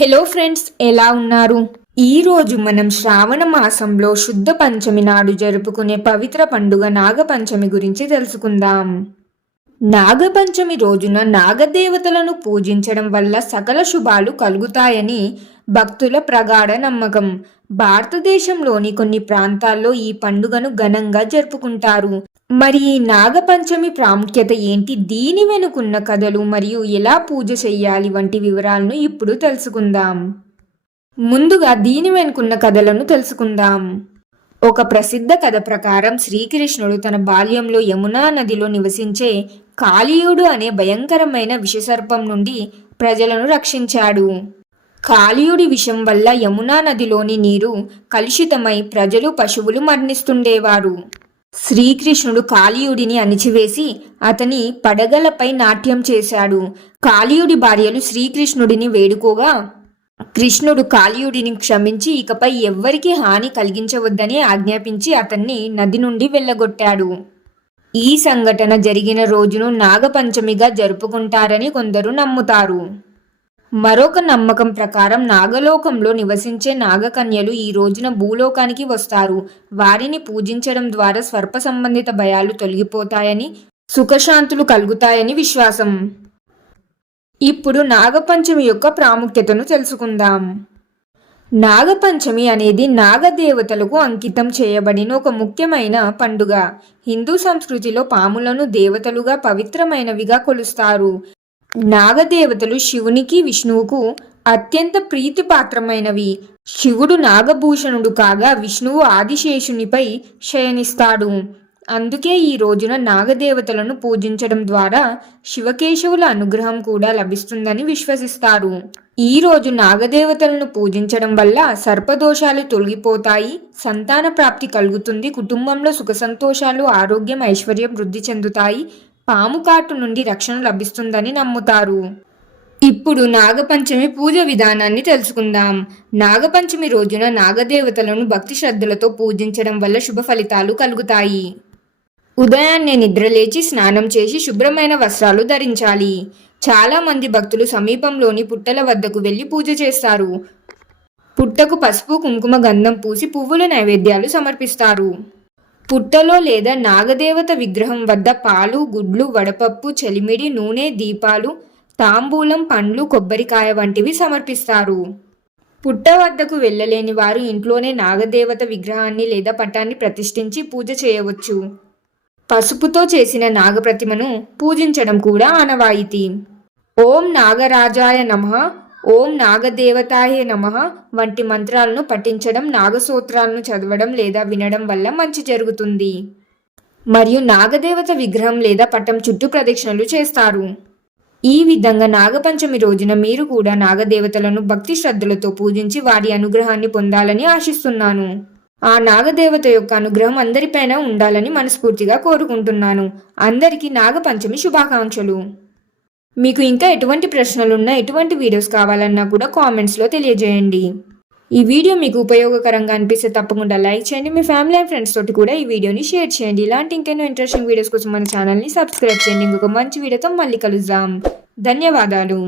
Hello friends ఎలా ఉన్నారు? ఈరోజు మనం శ్రావణ మాసంలో శుద్ధ పంచమి నాడు జరుపుకునే పవిత్ర పండుగ నాగపంచమి గురించి తెలుసుకుందాం. నాగపంచమి రోజున నాగదేవతలను పూజించడం వల్ల సకల శుభాలు కలుగుతాయని భక్తుల ప్రగాఢ నమ్మకం. భారతదేశంలోని కొన్ని ప్రాంతాల్లో ఈ పండుగను ఘనంగా జరుపుకుంటారు. మరి ఈ నాగపంచమి ప్రాముఖ్యత ఏంటి? దీని వెనుకున్న కథలు మరియు ఎలా పూజ చేయాలి వంటి వివరాలను ఇప్పుడు తెలుసుకుందాం. ముందుగా దీని వెనుకున్న కథలను తెలుసుకుందాం. ఒక ప్రసిద్ధ కథ ప్రకారం శ్రీకృష్ణుడు తన బాల్యంలో యమునా నదిలో నివసించే కాళీయుడు అనే భయంకరమైన విషసర్పం నుండి ప్రజలను రక్షించాడు. కాళీయుడి విషం వల్ల యమునా నదిలోని నీరు కలుషితమై ప్రజలు పశువులు మరణిస్తుండేవారు. శ్రీకృష్ణుడు కాళీయుడిని అణిచివేసి అతని పడగలపై నాట్యం చేశాడు. కాళీయుడి భార్యలు శ్రీకృష్ణుడిని వేడుకోగా కృష్ణుడు కాళీయుడిని క్షమించి ఇకపై ఎవ్వరికీ హాని కలిగించవద్దని ఆజ్ఞాపించి అతన్ని నది నుండి వెళ్ళగొట్టాడు. ఈ సంఘటన జరిగిన రోజును నాగపంచమిగా జరుపుకుంటారని కొందరు నమ్ముతారు. మరొక నమ్మకం ప్రకారం నాగలోకంలో నివసించే నాగకన్యలు ఈ రోజున భూలోకానికి వస్తారు. వారిని పూజించడం ద్వారా స్వర్ప సంబంధిత భయాలు తొలగిపోతాయని సుఖశాంతులు కలుగుతాయని విశ్వాసం. ఇప్పుడు నాగపంచమి యొక్క ప్రాముఖ్యతను తెలుసుకుందాం. నాగపంచమి అనేది నాగదేవతలకు అంకితం చేయబడిన ఒక ముఖ్యమైన పండుగ. హిందూ సంస్కృతిలో పాములను దేవతలుగా పవిత్రమైనవిగా కొలుస్తారు. నాగదేవతలు శివునికి విష్ణువుకు అత్యంత ప్రీతిపాత్రమైనవి. శివుడు నాగభూషణుడు కాగా విష్ణువు ఆదిశేషునిపై శయనిస్తాడు. అందుకే ఈ రోజున నాగదేవతలను పూజించడం ద్వారా శివకేశవుల అనుగ్రహం కూడా లభిస్తుందని విశ్వసిస్తారు. ఈ రోజు నాగదేవతలను పూజించడం వల్ల సర్పదోషాలు తొలగిపోతాయి సంతాన ప్రాప్తి కలుగుతుంది కుటుంబంలో సుఖ సంతోషాలు ఆరోగ్యం ఐశ్వర్యం వృద్ధి చెందుతాయి పాము కాటు నుండి రక్షణ లభిస్తుందని నమ్ముతారు. ఇప్పుడు నాగపంచమి పూజ విధానాన్ని తెలుసుకుందాం. నాగపంచమి రోజున నాగదేవతలను భక్తి శ్రద్ధలతో పూజించడం వల్ల శుభ ఫలితాలు కలుగుతాయి. ఉదయాన్నే నిద్రలేచి స్నానం చేసి శుభ్రమైన వస్త్రాలు ధరించాలి. చాలామంది భక్తులు సమీపంలోని పుట్టల వద్దకు వెళ్ళి పూజ చేస్తారు. పుట్టకు పసుపు కుంకుమ గంధం పూసి పువ్వుల నైవేద్యాలు సమర్పిస్తారు. పుట్టలో లేదా నాగదేవత విగ్రహం వద్ద పాలు గుడ్లు వడపప్పు చలిమిడి నూనె దీపాలు తాంబూలం పండ్లు కొబ్బరికాయ వంటివి సమర్పిస్తారు. పుట్ట వద్దకు వెళ్ళలేని వారు ఇంట్లోనే నాగదేవత విగ్రహాన్ని లేదా పటాన్ని ప్రతిష్ఠించి పూజ చేయవచ్చు. పసుపుతో చేసిన నాగప్రతిమను పూజించడం కూడా ఆనవాయితీ. ఓం నాగరాజాయ నమ ఓం నాగదేవతాయ నమ వంటి మంత్రాలను పఠించడం నాగసూత్రాలను చదవడం లేదా వినడం వల్ల మంచి జరుగుతుంది. మరియు నాగదేవత విగ్రహం లేదా పట్టం చుట్టూ ప్రదక్షిణలు చేస్తారు. ఈ విధంగా నాగపంచమి రోజున మీరు కూడా నాగదేవతలను భక్తి శ్రద్ధలతో పూజించి వారి అనుగ్రహాన్ని పొందాలని ఆశిస్తున్నాను. ఆ నాగదేవత యొక్క అనుగ్రహం అందరిపైన ఉండాలని మనస్ఫూర్తిగా కోరుకుంటున్నాను. అందరికీ నాగపంచమి శుభాకాంక్షలు. మీకు ఇంకా ఎటువంటి ప్రశ్నలున్నా ఎటువంటి వీడియోస్ కావాలన్నా కూడా కామెంట్స్లో తెలియజేయండి. ఈ వీడియో మీకు ఉపయోగకరంగా అనిపిస్తే తప్పకుండా లైక్ చేయండి. మీ ఫ్యామిలీ అండ్ ఫ్రెండ్స్ తోటి కూడా ఈ వీడియోని షేర్ చేయండి. ఇలాంటి ఇంకెన్నో ఇంట్రెస్టింగ్ వీడియోస్ కోసం మన ఛానల్ని సబ్స్క్రైబ్ చేయండి. ఇంకొక మంచి వీడియోతో మళ్ళీ కలుద్దాం. ధన్యవాదాలు.